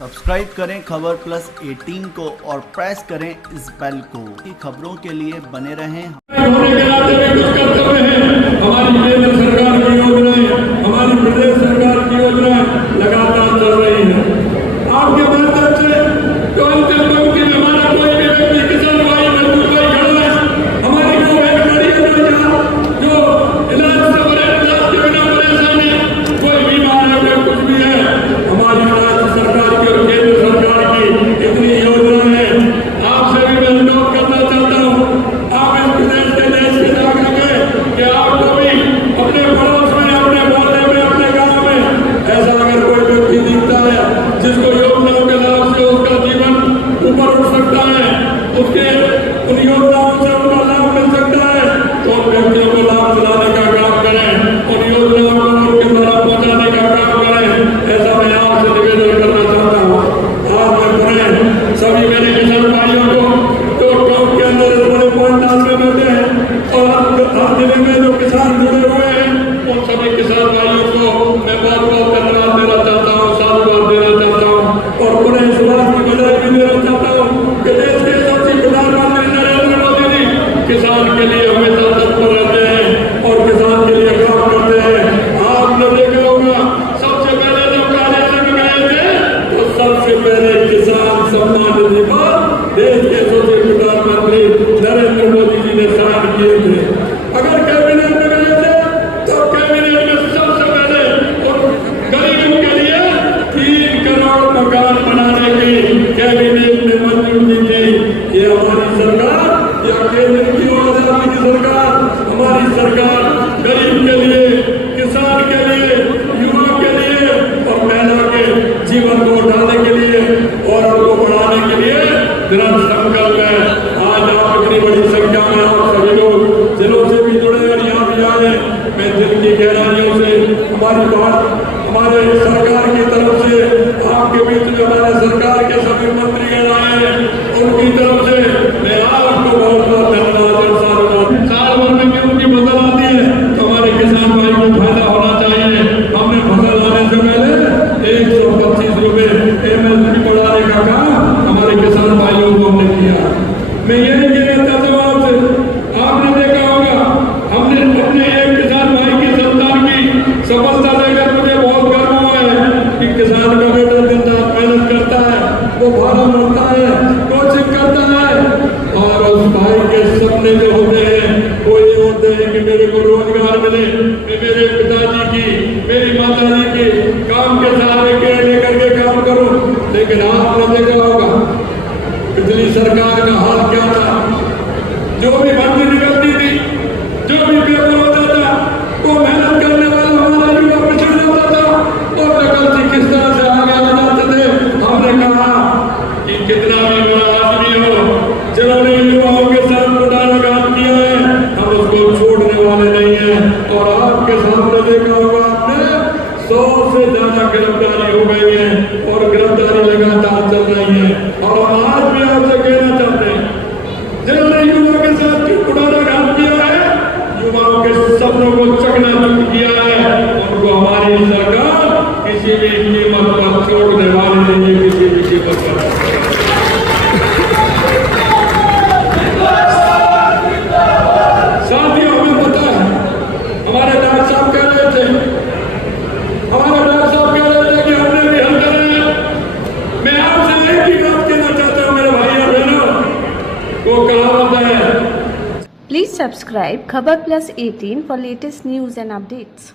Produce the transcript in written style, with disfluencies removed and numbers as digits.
Subscribe करें खबर plus 18 को और प्रेस करें इस बेल को। खबरों के लिए बने रहें। हमारी केंद्र सरकार की योजनाएं, हमारी प्रदेश सरकार की योजनाएं लगातार चल रही है। आपके माध्यम से तो अंतिम पंक्ति में हमारा कोई भी व्यक्ति किसान भाई मजदूर भाई खड़ा है, हमारी जो एक बड़ी योजना जो इलाज से बड़े इलाज के बिना परेशान है, कोई बीमार है कोई कुछ भी है, हमारी राज्य सरकार की और केंद्र सरकार की इतनी योजना है। आपसे भी मैं अनुरोध करना चाहता हूँ, आप इस प्रदेश के नागरिक हैं कि आपको भी अपने पड़ोस में, अपने मोहल्ले में, अपने गांव में ऐसा अगर कोई व्यक्ति दिखता है जिसको योजनाओं के लाभ से उसका जीवन ऊपर उठ सकता है, उसके उन योजनाओं से उनका लाभ मिल सकता है, तो उन व्यक्तियों को लाभ दिलाने का काम करें, उन योजनाओं को उनके द्वारा पहुंचाने का काम करें। ऐसा मैं आपसे निवेदन करना चाहता हूँ। आज मैं पुनः सभी मेरे किसान भाइयों को जो गाँव के अंदर इस बड़े पंडाल में बैठे हैं और हर जिले में जो किसान जुड़े हुए हैं, उन सभी किसान भाइयों को मैं बहुत बहुत धन्यवाद देना चाहता हूँ, साधुवाद देना चाहता हूँ और पुनः इस बात की बधाई भी देना चाहता हूँ कि देश के सबसे प्रधानमंत्री नरेंद्र मोदी जी किसान के लिए हमेशा तत्पर रहते हैं और किसान के लिए काम करते हैं। आपने देखा होगा सबसे पहले जब कार्यालय में गए थे तो सबसे पहले किसान सम्मान निधि पर देश के सबसे प्रधानमंत्री नरेंद्र मोदी जी ने साइन किए थे। अगर कैबिनेट में गए थे तो कैबिनेट में सबसे पहले गरीबों के लिए 3 करोड़ मकान बनाने की कैबिनेट ने मंजूरी दी थी। ये हमारी सरकार या केंद्र की और राज्य की सरकार, हमारी सरकार गरीब के लिए, किसान के लिए, युवा के लिए और महिला के जीवन को उठाने के लिए और उनको बढ़ाने के लिए दृढ़ संकल्प है। आज आप इतनी बड़ी संख्या में आप सभी लोग जिलों से भी जुड़े और यहाँ भी आए, मैं दिल की गहराइयों से हमारी बात हमारे सरकार की तरफ से आपके बीच में हमारे सरकार के सभी मंत्रीगण आए हैं, उनकी तरफ से मैं आपको बहुत बहुत धन्यवाद और साधुवाद। साल भर में गेहूं की फसल आती है तो हमारे किसान भाई को फायदा होना चाहिए। हमने फसल आने से पहले 125 रुपए MSP बढ़ाने का काम हमारे किसान भाइयों को हमने किया। मैं ये नहीं कहना चाहता हूँ आपसे, आपने देखा होगा हमने अपने एक किसान भाई की संतान की सफलता लेकर मुझे बहुत गर्व हुआ है कि किसान का बेटा दिन रात मेहनत करता है, वो फार्म भरता है, कोचिंग करता है और उस भाई के सपने जो होते हैं वो ये होते हैं कि मेरे को रोजगार मिले, मैं मेरे पिताजी की, मेरी माताजी की काम के सहारे के लेकर के काम करूं। लेकिन आपने देखा होगा पिछली सरकार का हाल क्या था, जो भी भर्ती निकलती थी, जो भी पेपर होता था, वो मेहनत करने वाला हमारा युवा पिछड़ जाता था और नकल से किस तरह से आगे आ जाते थे। हमने कहा कि कितना भी बड़ा आदमी हो, जिन्होंने युवाओं के साथ पुनर्गाम किया है, हम उसको छोड़ने वाले नहीं हैं। और आपके सामने देखा होगा आपने 100 से ज्यादा गिरफ्तारी हो गई है और गिरफ्तारी लगातार चल रही है। और हम आज भी आपसे कहना चाहते हैं, जिन्होंने युवाओं के साथ पुनर्गाम किया है, युवाओं के सपनों को चकनाचूर किया है, उनको हमारी सरकार किसी भी कीमत पर छोड़ने वाली नहीं है, किसी भी कीमत पर। साथियों, हमें पता है, हमारे डॉक्टर साहब कह रहे थे, कि हमने भी हल करना है। मैं आपसे एक ही बात कहना चाहता हूँ मेरे भाई और बहनों, वो कहावत है। Please subscribe Khabar Plus 18 for latest news and updates.